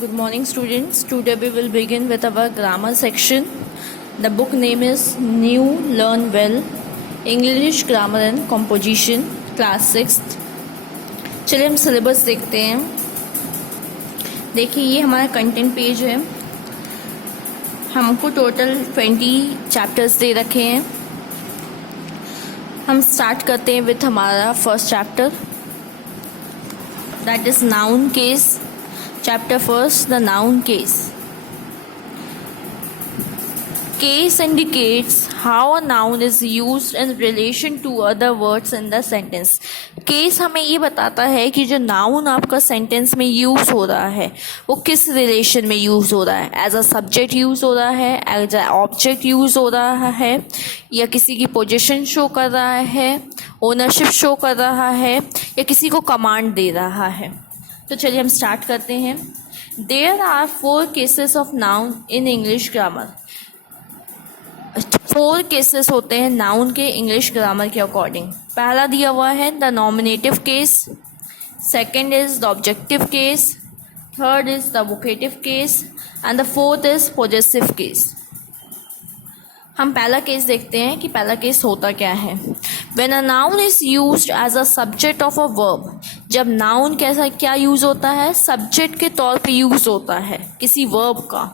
Good morning, students. Today we will begin with our grammar section. The book name is New Learn Well, English Grammar and Composition, Class 6th. चलिए हम syllabus देखते हैं. देखिए ये हमारा content page है. हमको टोटल 20 चैप्टर्स दे रखे हैं. हम स्टार्ट करते हैं विथ हमारा first chapter, that is noun case. Chapter first, the noun case. Case indicates how a noun is used in relation to other words in the sentence. Case हमें ये बताता है कि जो noun आपका sentence में use हो रहा है वो किस relation में use हो रहा है. As a subject use हो रहा है, as a object use हो रहा है, या किसी की position show कर रहा है, ownership show कर रहा है, या किसी को command दे रहा है. तो चलिए हम स्टार्ट करते हैं. There are 4 cases of noun in English grammar. 4 cases होते हैं नाउन के इंग्लिश ग्रामर के अकॉर्डिंग. पहला दिया हुआ है the nominative case, second is the objective case, third is the vocative case and the fourth is possessive case. हम पहला केस देखते हैं कि पहला केस होता क्या है. When a noun is used as a subject of a verb, जब नाउन कैसा क्या यूज होता है, सब्जेक्ट के तौर पे यूज होता है किसी वर्ब का,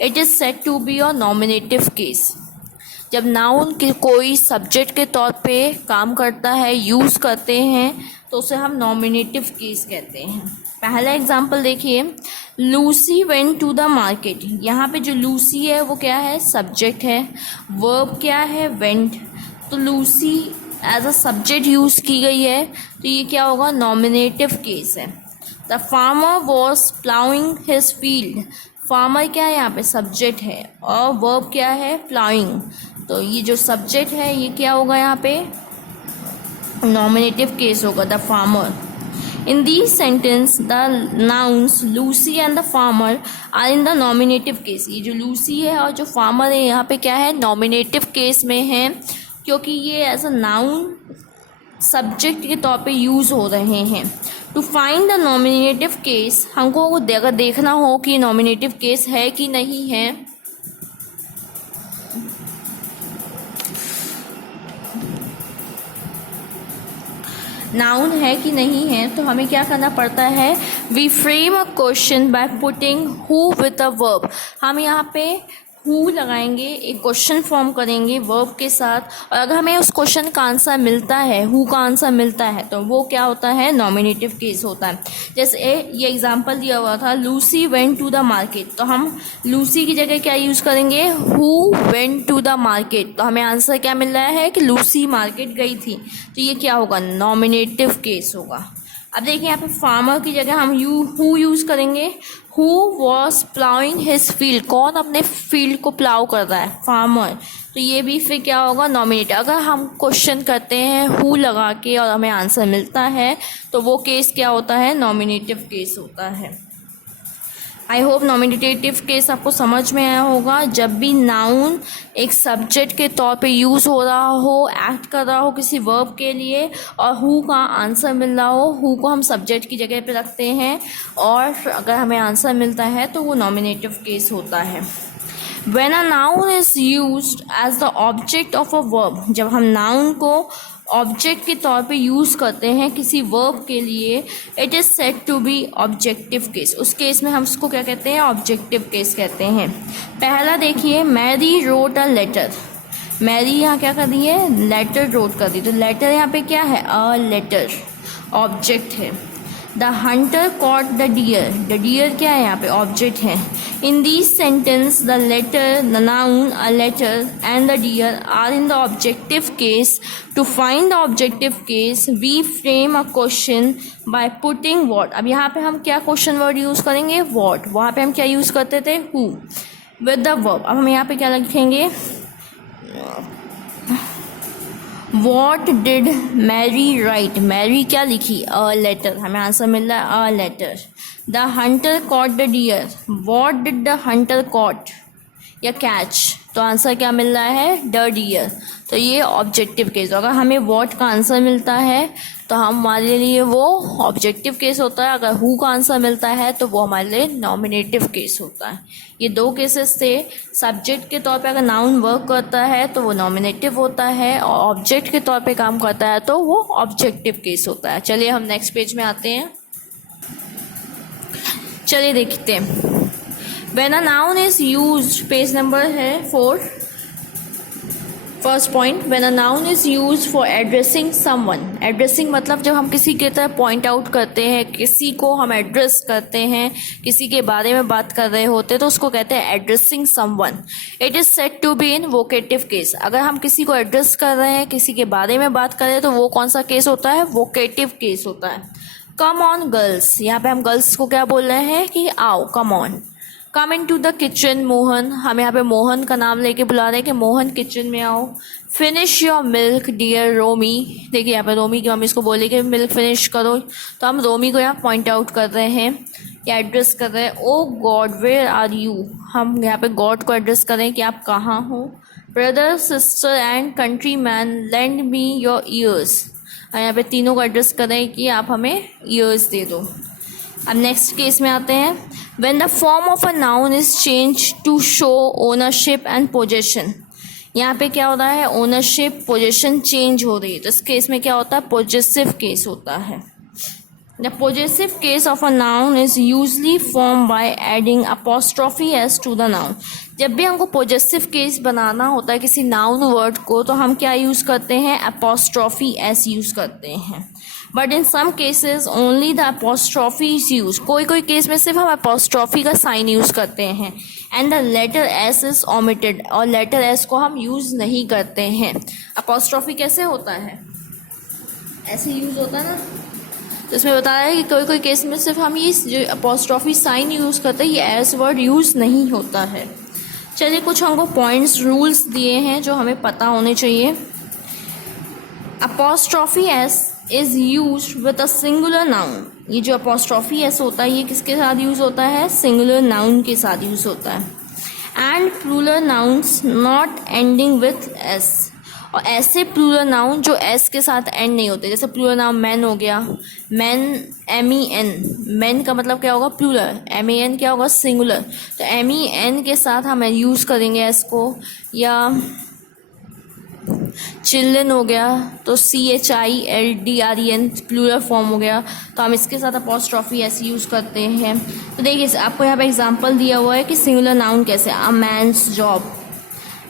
it is said to be a nominative case. जब नाउन के कोई सब्जेक्ट के तौर पे काम करता है, यूज करते हैं, तो उसे हम नॉमिनेटिव केस कहते हैं. पहला एग्जाम्पल देखिए, Lucy went to the market. यहाँ पे जो लूसी है वो क्या है, सब्जेक्ट है. वर्ब क्या है, वेंट. तो Lucy as a subject use की गई है, तो ये क्या होगा, नॉमिनेटिव केस है. The farmer was ploughing his field. Farmer क्या है, यहाँ पे सब्जेक्ट है, और वर्ब क्या है, प्लाउइंग. तो ये जो सब्जेक्ट है ये क्या होगा, यहाँ पे नॉमिनेटिव केस होगा, the farmer. In these sentence, the nouns Lucy and the farmer are in the nominative case. ये जो लूसी है और जो फार्मर है यहाँ पे क्या है, नॉमिनेटिव केस में है, क्योंकि ये एज अ नाउन सब्जेक्ट के तौर पे यूज़ हो रहे हैं. To find the nominative case, हमको अगर देखना हो कि नॉमिनेटिव केस है कि नहीं है, नाउन है कि नहीं है, तो हमें क्या करना पड़ता है, we frame a question by putting who with a verb. हम यहाँ पे हु लगाएंगे, एक क्वेश्चन फॉर्म करेंगे वर्ब के साथ, और अगर हमें उस क्वेश्चन का आंसर मिलता है, हु का आंसर मिलता है, तो वो क्या होता है, नॉमिनेटिव केस होता है. जैसे ये एग्जांपल दिया हुआ था, Lucy went to the market, तो हम लूसी की जगह क्या यूज़ करेंगे, who went to the market. तो हमें आंसर क्या मिल रहा है कि लूसी मार्केट गई थी, तो ये क्या होगा, नॉमिनेटिव केस होगा. अब देखिए यहाँ पे फार्मर की जगह हम हु यूज़ करेंगे. Who was ploughing his field, कौन अपने फील्ड को प्लाउ कर रहा है, फार्मर. तो ये भी फिर क्या होगा, नॉमिनेटिव. अगर हम क्वेश्चन करते हैं हु लगा के और हमें आंसर मिलता है, तो वो केस क्या होता है, नॉमिनेटिव केस होता है. आई होप नॉमिनेटिव केस आपको समझ में आया होगा. जब भी नाउन एक सब्जेक्ट के तौर पे यूज़ हो रहा हो, एक्ट कर रहा हो किसी वर्ब के लिए, और हु का आंसर मिल रहा हो, हु को हम सब्जेक्ट की जगह पे रखते हैं, और अगर हमें आंसर मिलता है तो वो नॉमिनेटिव केस होता है. When a noun is used as the object of a verb, जब हम नाउन को ऑब्जेक्ट के तौर पे यूज़ करते हैं किसी वर्ब के लिए, it is said to be objective case. उस केस में हम उसको क्या कहते हैं, ऑब्जेक्टिव केस कहते हैं. पहला देखिए, Mary wrote a letter. Mary यहाँ क्या कर दी है, लेटर रोट कर दी. तो लेटर यहाँ पे क्या है, अ लेटर, ऑब्जेक्ट है. The hunter caught the deer. The deer क्या है, यहाँ पे ऑब्जेक्ट है. In this sentence the letter, the noun, a letter and the deer are in the objective case. To find the objective case we frame a question by putting what. अब यहाँ पे हम क्या क्वेश्चन वर्ड यूज़ करेंगे, what. वहाँ पे हम क्या यूज़ करते थे, हु विद द वर्ब. अब हम यहाँ पे क्या लिखेंगे, what did Mary write. Mary क्या लिखी, अ लेटर. हमें आंसर मिल रहा है, a letter. The hunter caught the deer. What did the hunter caught या कैच. तो आंसर क्या मिल रहा है, द डियर। तो ये ऑब्जेक्टिव केस। अगर हमें व्हाट का आंसर मिलता है तो हमारे लिए वो ऑब्जेक्टिव केस होता है, अगर हु का आंसर मिलता है तो वो हमारे लिए नॉमिनेटिव केस होता है। ये दो केसेस थे। सब्जेक्ट के तौर पे अगर नाउन वर्क करता है तो वो नॉमिनेटिव होता है, और ऑब्जेक्ट के तौर पे काम करता है तो वो ऑब्जेक्टिव केस होता है। चलिए हम नेक्स्ट पेज में आते हैं। चलिए देखते हैं। When a noun is used, page number है 4, first point, when a noun is used for addressing someone, addressing मतलब जब हम किसी की तरह पॉइंट आउट करते हैं, किसी को हम एड्रेस करते हैं, किसी के बारे में बात कर रहे होते हैं तो उसको कहते हैं addressing someone. It is said to be in vocative case. अगर हम किसी को एड्रेस कर रहे हैं, किसी के बारे में बात कर रहे हैं तो वो कौन सा केस होता है, वोकेटिव केस होता है। कम ऑन गर्ल्स, यहाँ पे हम गर्ल्स को क्या बोल रहे हैं कि आओ, come on. Come into the kitchen Mohan, हम यहाँ पे मोहन का नाम लेके बुला रहे हैं कि मोहन किचन में आओ। फिनिश योर मिल्क डियर रोमी, देखिए यहाँ पे रोमी की मम्मी इसको बोले कि मिल्क फिनिश करो, तो हम रोमी को यहाँ पॉइंट आउट कर रहे हैं या एड्रेस कर रहे हैं। ओ गॉड वेयर आर यू, हम यहाँ पे गॉड को एड्रेस कर रहे हैं कि आप कहाँ हो। Brother sister and country man lend me your ears, यहाँ पे तीनों को एड्रेस कर रहे हैं कि आप हमें ईयर्स दे दो। अब नेक्स्ट केस में आते हैं। When the form of a noun is changed to show ownership and possession, यहाँ पे क्या होता है, ओनरशिप पोजेशन चेंज हो रही है, तो इस केस में क्या होता है, पोजेसिव केस होता है। The possessive case of a noun is usually formed by adding apostrophe s to the noun. जब भी हमको पोजेसिव केस बनाना होता है किसी नाउन वर्ड को तो हम क्या यूज़ करते हैं, apostrophe s यूज़ करते हैं। But in some cases only the apostrophe is used, कोई कोई केस में सिर्फ हम apostrophe का साइन यूज़ करते हैं। And the letter s is omitted, और लेटर s को हम यूज़ नहीं करते हैं। apostrophe कैसे होता है, ऐसे यूज़ होता है ना, तो इसमें बता रहा है कि कोई कोई केस में सिर्फ हम ये जो अपॉस्ट्रॉफी साइन यूज़ करते हैं, ये एस वर्ड यूज़ नहीं होता है। चलिए कुछ हमको पॉइंट्स रूल्स दिए हैं जो हमें पता होने चाहिए। Apostrophe S is used with a singular noun, ये जो अपॉस्ट्रॉफी एस होता है ये किसके साथ यूज़ होता है, सिंगुलर नाउन के साथ यूज़ होता है। And plural nouns not ending with S, और ऐसे प्लूरल नाउन जो एस के साथ एंड नहीं होते, जैसे प्लूरल नाउन मैन हो गया, मैन MEN, मैन का मतलब क्या होगा, प्लूरल, MAN क्या होगा, सिंगुलर, तो MEN के साथ हम यूज़ करेंगे एस को। या चिल्ड्रन हो गया तो CHILDREN प्लूरल फॉर्म हो गया, तो हम इसके साथ अपॉस्ट्रॉफी एस यूज़ करते हैं। तो देखिए आपको यहाँ पे एग्जांपल दिया हुआ है कि सिंगुलर नाउन कैसे, अ मैन्स जॉब,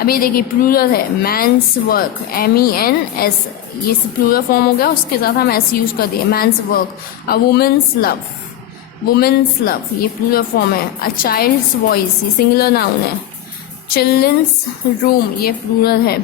अभी देखिए प्लूरल है, मैंस वर्क, MENS, ये प्लूरल फॉर्म हो गया, उसके साथ हम एस यूज़ कर दिए, men's work. A women's love, women's love ये प्लूरल फॉर्म है। अ चाइल्ड्स वॉइस ये सिंगुलर नाउन है। चिल्ड्रंस रूम ये प्लूरल है।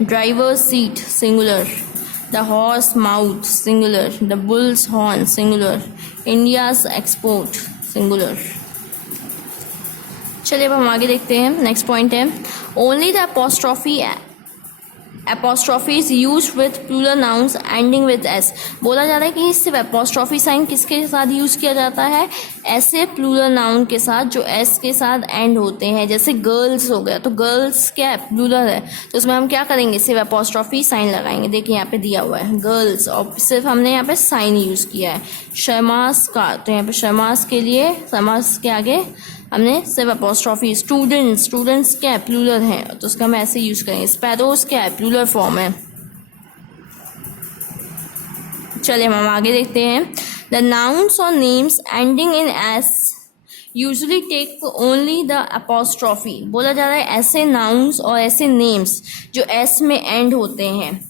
Driver seat singular. The horse mouth singular. The bull's horn singular. India's export singular. चलिए अब हम आगे देखते हैं। नेक्स्ट पॉइंट है only the apostrophe is used with plural nouns ending with s। बोला जा रहा है कि सिर्फ apostrophe साइन किसके साथ यूज़ किया जाता है, ऐसे प्लूरल नाउन के साथ जो s के साथ एंड होते हैं। जैसे गर्ल्स हो गया तो गर्ल्स क्या है, प्लूरल है, तो उसमें हम क्या करेंगे, सिर्फ apostrophe साइन लगाएंगे। देखिए यहाँ पे दिया हुआ है गर्ल्स और सिर्फ हमने यहाँ पे साइन यूज़ किया है। शर्मास का, तो यहाँ पे शर्मास के लिए शर्मास के आगे हमने सिर्फ अपॉस्ट्रॉफी। स्टूडेंट्स, स्टूडेंट्स क्या है, प्लूरल है, तो उसका हम ऐसे यूज़ करेंगे। स्पैरोज क्या है, प्लूरल फॉर्म है। चलिए हम आगे देखते हैं। द नाउन्स और names ending in S usually take only the apostrophe. बोला जा रहा है ऐसे नाउन्स और ऐसे नेम्स जो एस में एंड होते हैं,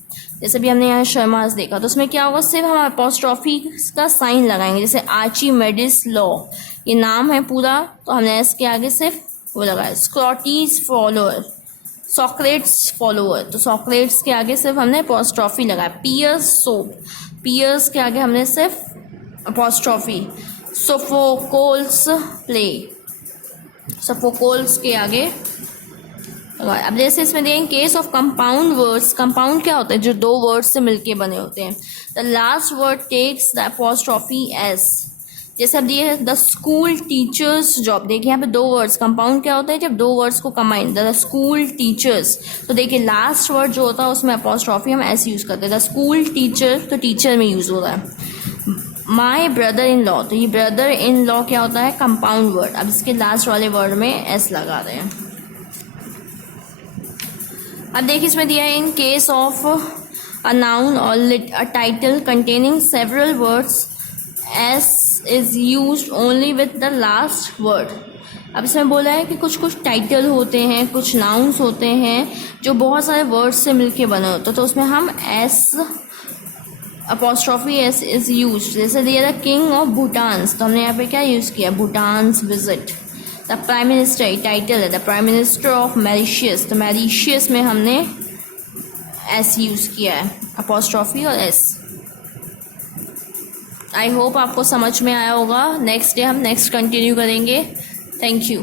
जैसे भी हमने यहाँ शर्मास देखा, तो उसमें क्या होगा, सिर्फ हम अपॉस्ट्रॉफी का साइन लगाएंगे। जैसे आर्चीमेडिस लॉ ये नाम है पूरा, तो हमने इसके आगे सिर्फ वो लगाया। स्क्रॉटीज फॉलोअर, सॉक्रेट्स फॉलोअर, तो सॉक्रेट्स के आगे सिर्फ हमने अपॉस्ट्रॉफी लगाया। पियर्स सोप, पियर्स के आगे हमने सिर्फ अपॉस्ट्रॉफी। सोफोकोल्स प्ले, सोफोकोल्स के आगे। अब जैसे इसमें देखें case of compound words, compound क्या होता है, जो दो वर्ड्स से मिलके बने होते हैं। The last word takes the apostrophe S, जैसे अब दिए है द स्कूल टीचर्स जॉब, देखिए यहाँ पे दो वर्ड्स, कंपाउंड क्या होता है जब दो वर्ड्स को कंबाइन, द स्कूल टीचर्स, तो देखिए लास्ट वर्ड जो होता है उसमें अपॉस्ट्रॉफी हम ऐसे यूज़ करते हैं, द स्कूल टीचर, तो टीचर में यूज़ होता है। माई ब्रदर इन लॉ, तो ये ब्रदर इन लॉ क्या होता है, कंपाउंड वर्ड, अब इसके लास्ट वाले वर्ड में एस लगा रहे हैं। अब देखिए इसमें दिया है in case of a noun और a title containing several words s is used only with the last word. अब इसमें बोला है कि कुछ कुछ टाइटल होते हैं, कुछ नाउन्स होते हैं जो बहुत सारे वर्ड्स से मिलके बने होते हैं, तो उसमें हम S apostrophe S is use. जैसे दिया था किंग ऑफ भूटान्स, तो हमने यहाँ पे क्या यूज़ किया, Bhutan's visit. The prime minister title है, द प्राइम मिनिस्टर ऑफ मैरिशियस, तो मैरिशियस में हमने एस यूज़ किया है, अपॉस्ट्रॉफी और एस। आई होप आपको समझ में आया होगा। नेक्स्ट डे हम नेक्स्ट कंटिन्यू करेंगे। Thank you.